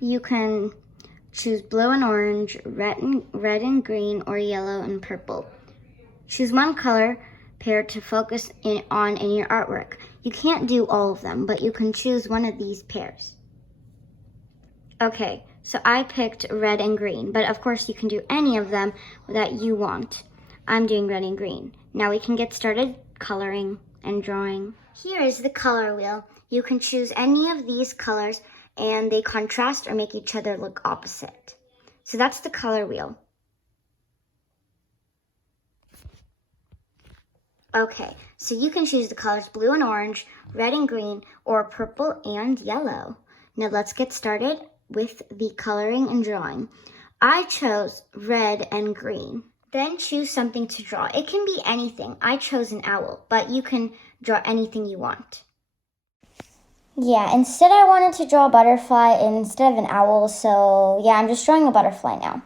You can choose blue and orange, red and green, or yellow and purple. Choose one color pair to focus on in your artwork. You can't do all of them, but you can choose one of these pairs. Okay, so I picked red and green, but of course you can do any of them that you want. I'm doing red and green. Now we can get started coloring and drawing. Here is the color wheel. You can choose any of these colors and they contrast or make each other look opposite. So that's the color wheel. Okay, so you can choose the colors blue and orange, red and green, or purple and yellow. Now let's get started with the coloring and drawing. I chose red and green. Then choose something to draw. It can be anything. I chose an owl, but you can draw anything you want. Yeah, instead I wanted to draw a butterfly instead of an owl, so yeah, I'm just drawing a butterfly now.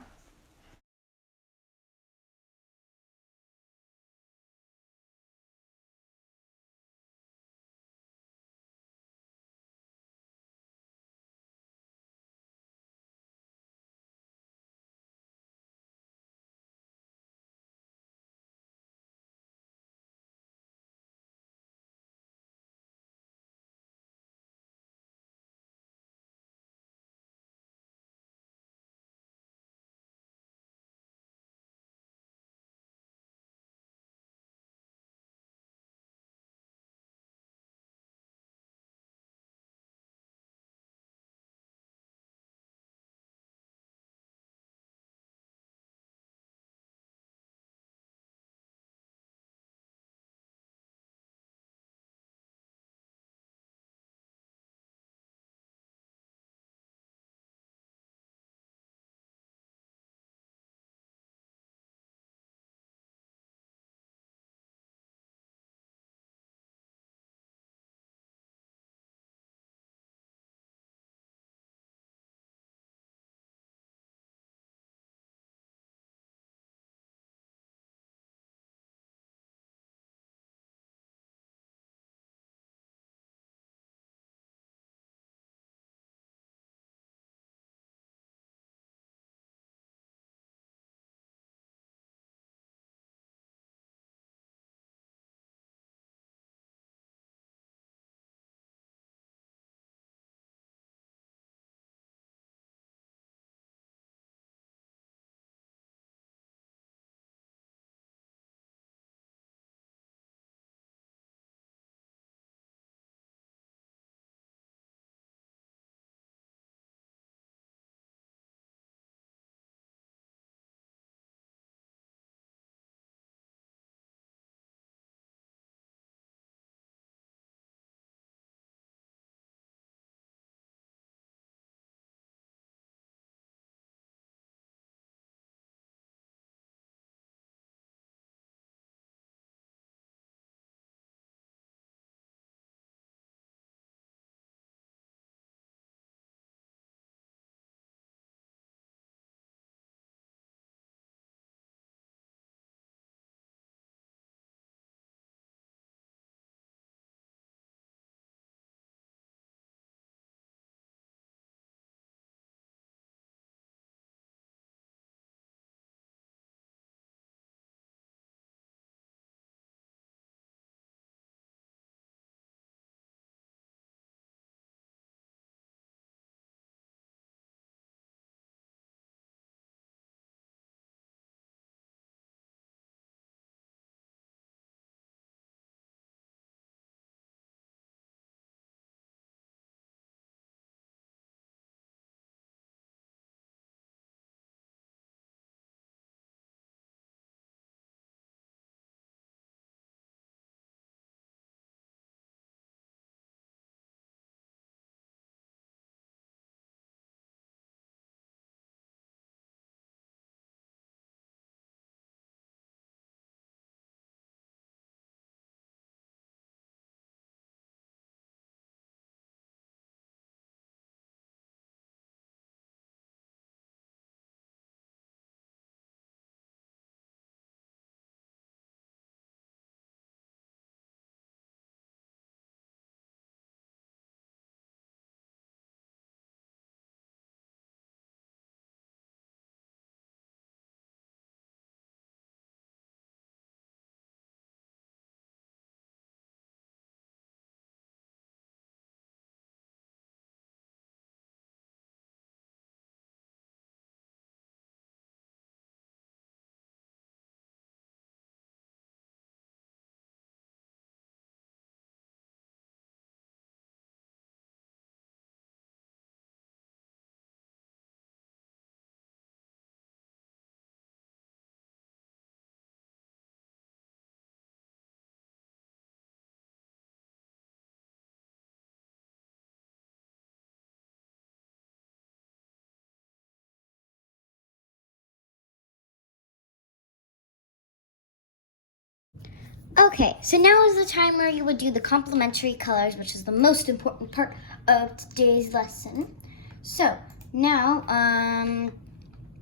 Okay, so now is the time where you would do the complementary colors, which is the most important part of today's lesson. So now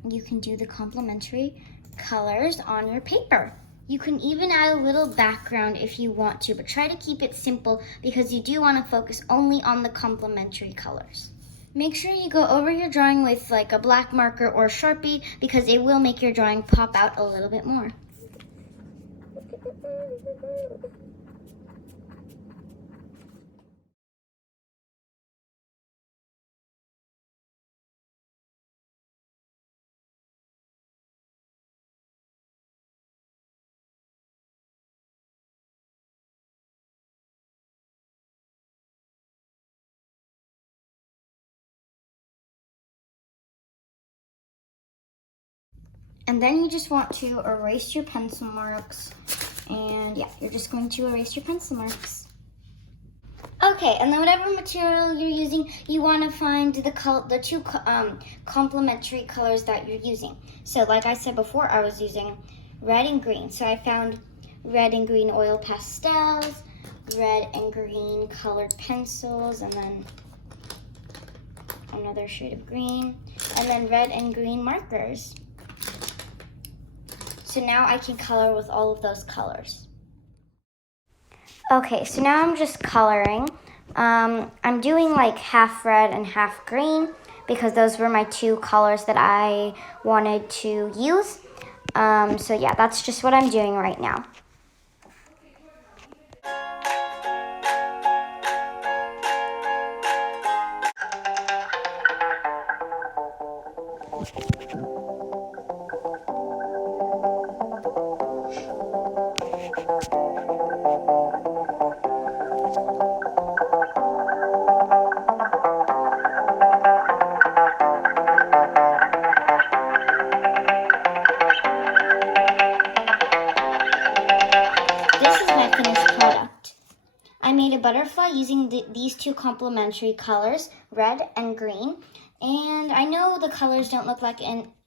you can do the complementary colors on your paper. You can even add a little background if you want to, but try to keep it simple because you do want to focus only on the complementary colors. Make sure you go over your drawing with like a black marker or Sharpie because it will make your drawing pop out a little bit more. And then you just want to erase your pencil marks. And yeah, you're just going to erase your pencil marks. Okay, and then whatever material you're using, you want to find the two complementary colors that you're using. So like I said before, I was using red and green. So I found red and green oil pastels, red and green colored pencils, and then another shade of green, and then red and green markers. So now I can color with all of those colors. Okay, so now I'm just coloring. I'm doing like half red and half green because those were my two colors that I wanted to use. So yeah, that's just what I'm doing right now. This is my finished product. I made a butterfly using these two complementary colors, red and green. And I know the colors don't look like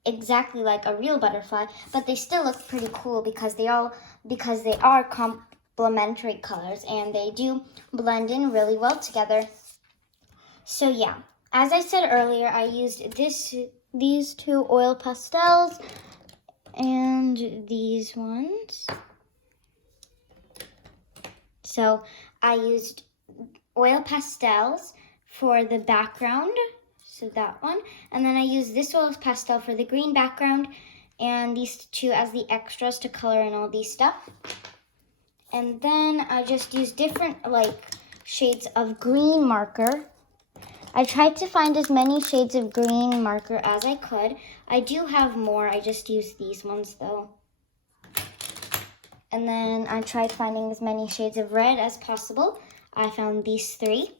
exactly like a real butterfly, but they still look pretty cool because they are complementary colors and they do blend in really well together. So yeah, as I said earlier, I used these two oil pastels and these ones. So I used oil pastels for the background, so that one. And then I used this oil pastel for the green background and these two as the extras to color in all these stuff. And then I just used different shades of green marker. I tried to find as many shades of green marker as I could. I do have more, I just used these ones though. And then I tried finding as many shades of red as possible. I found these three.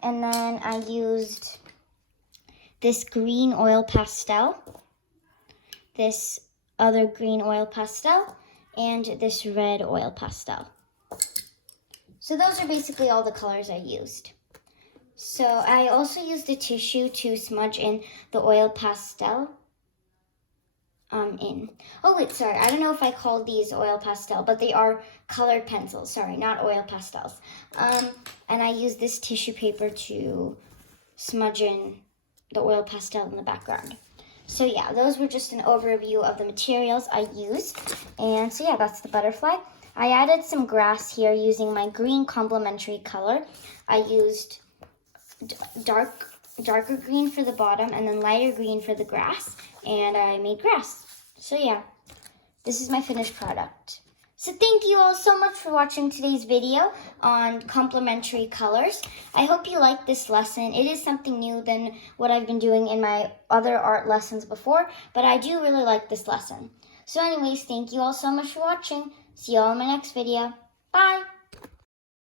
And then I used this green oil pastel, this other green oil pastel, and this red oil pastel. So those are basically all the colors I used. So I also used a tissue to smudge in the oil pastel. Oh wait, sorry, I don't know if I called these oil pastel, but they are colored pencils, sorry, not oil pastels. And I used this tissue paper to smudge in the oil pastel in the background. So yeah, those were just an overview of the materials I used. And so yeah, that's the butterfly. I added some grass here using my green complementary color. I used darker green for the bottom and then lighter green for the grass, and I made grass. So yeah, this is my finished product. So thank you all so much for watching today's video on complementary colors. I hope you liked this lesson. It is something new than what I've been doing in my other art lessons before, but I do really like this lesson. So anyways, thank you all so much for watching. See you all in my next video. Bye!